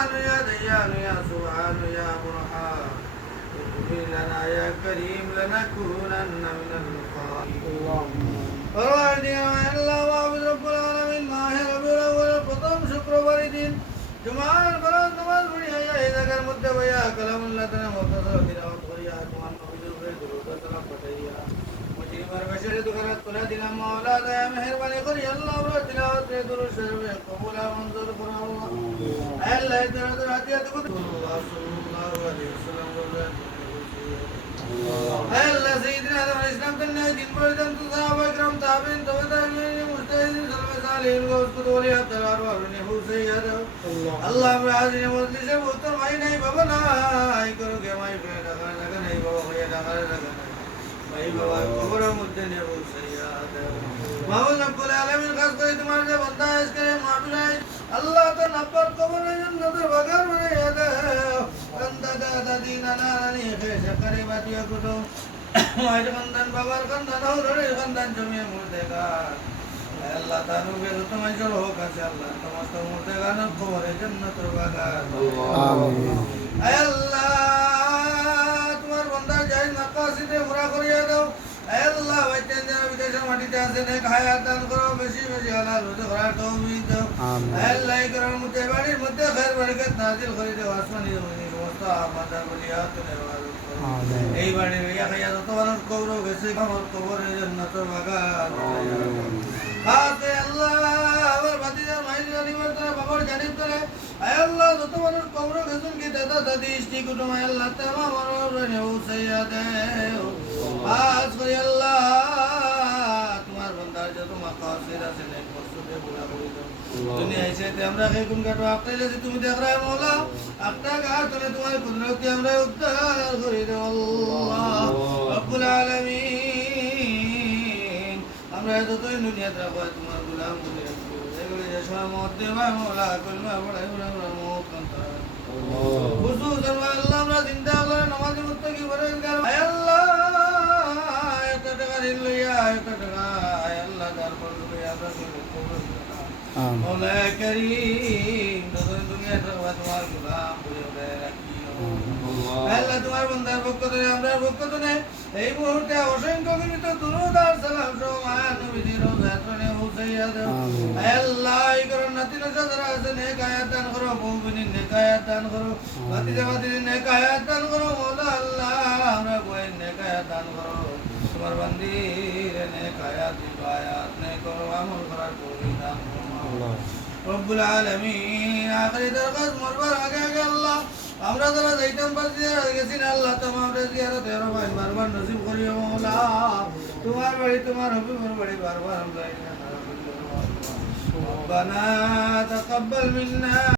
رحمن يا ديان يا سبحان يا برهان اغفر لنا يا كريم لنكونن من الخاسرين পরওয়ারদিগার আল্লাহ ওয়াবিদ রব্বুল আলামিন মাহে রবিউল আউয়াল প্রথম শুক্রবার দিন জুমার ফরজ নামাজ পড়িয়া এই জায়গার মধ্যে বইয়া কালামুল্লাহ তাআলা মুতাসার তিলাওয়াত করিয়া তোমার নবীর উপরে দরুদ ও সালাম পাঠাইয়া মুজিবার বাশারে দুকারাত তোলা দিলাম মাওলা দয়া মেহেরবানি করি আল্লাহ ওর তিলাওয়াত রে দরুদ শরীফ কবুল ও মঞ্জুর করো আল্লাহ তাআলা হাদিয়াত করুন সাল্লাল্লাহু আলাইহি ওয়াসাল্লাম আল্লাহ সাইয়্যিদিনা ইসলাম তন্নে দিন পর্যন্ত সাহাবা کرام তাবেঈন তাবেঈন মুজতাহিদিন সালফে সালেহিন ওয়াসকুত ওলিয়া তাআলা ওয়ারনি হুসাইয়্যিদ আল্লাহ আযিম মজলিসে উত্তর মাই নাই বাবা নাই করো কে মাই ফের টাকা টাকা নাই বাবা হইয়া টাকা টাকা ভাই বাবা কবরের মধ্যে নে হুসাইয়্যিদ মাওলা রব্বুল আলামিন খাস করে তোমার যে বান্দা আজকে মাহফিলে আল্লাহ তো নব্বর কবরের জান্নাতের বাগান বানাইয়া দাও কান্দা দাদা দিনা নানি খেসা করে বাতিয়া কুটো মায়ের কান্দান বাবার কান্দান হৌরের কান্দান জমিয়ে মুর্দেগা আল্লাহ তাআলা বের তোমায় জল হোক আছে আল্লাহ সমস্ত মুর্দেগান কবরের জান্নাতের বাগান আমিন আল্লাহ তোমার বান্দার যাই মাকাসিদে পুরা করিয়া দাও আল্লাহ বাইতেন যারা বিদেশের মাটিতে আছে নেক হায়াত দান করো বেশি বেশি হালাল রুজি করার তৌফিক দাও আল্লাহ এই করার মধ্যে বাড়ির মধ্যে খায়ের বরকত নাযিল করে দাও আসমানি জমিনি সমস্ত আমাদের বলিয়াত নেওয়াজ আমিন এই বাড়ির ইয়া খায়া যত মানুষ কবর গেছে আমার কবরের জান্নাতের বাগান আতে আল্লাহ আমার ভাতিজা মাইজা নিবর্তনা বাবার জানিব করে আল্লাহ যত মানুষ কবর গেছেন কি দাদা দাদি ইষ্টি কুটুম আল্লাহ তামাম মনোরণে হুসাইয়্যিদ আজ করি আল্লাহ তোমার বান্দার যত মাকাসিদ আছে নেক মকসুদে পুরা করে দাও দুনিয়া এসেতে আমরা কে কোন কাটো আপনি যদি তুমি দেখ রায় মওলা আপনা গার তুমি তোমার কুদরতি আমরা উদ্ধার করে দাও আল্লাহ রব্বুল আলামিন আমরা যতই দুনিয়াতে রাখো তোমার গোলাম বলে এগুলো যে সময় মধ্যে ভাই মওলা কলমা পড়াই আমরা মুখ কান্তা খুশুসান আল্লাহ আমরা জিন্দা আল্লাহ নামাজে মুত্তাকি পরহেজগার আল্লাহ এত টাকা দিল লইয়া এত টাকা আল্লাহ দরবার লইয়া মওলা করিম দুনিয়াতে রাখো তোমার গোলাম বলে রাখিও আল্লাহ তোমার বান্দার পক্ষ থেকে আমরা পক্ষ থেকে এই মুহূর্তে অসংখ্য বিনীত দুরূদ আর সালাম সহ মায়া নবীজির রওজাতনে হুসাইয়্যিদ দাও আল্লাহ এই করুন নাতিনা যারা আছে নেক হায়াত দান করো মুমিনিন নেক হায়াত দান করো ভাতিজা ভাতিজির নেক হায়াত দান করো মওলা আল্লাহ আমরা বয়ের নেক হায়াত দান করো তোমার বান্দির নেক হায়াত দিবায়াত নে করো আমল করার তৌফিক দান করো আল্লাহ রব্বুল আলামিন আখিরি দরখাস্ত মরবার আগে আগে আল্লাহ আমরা যারা যাইতাম পার জিয়ারত গেছি না আল্লাহ তোমাদের জিয়ারত এর ভাই বারবার নসিব করিও মওলা তোমার বাড়ি তোমার হাবিবের বাড়ি বারবার আমরা রব্বানা তাকাব্বাল মিন্না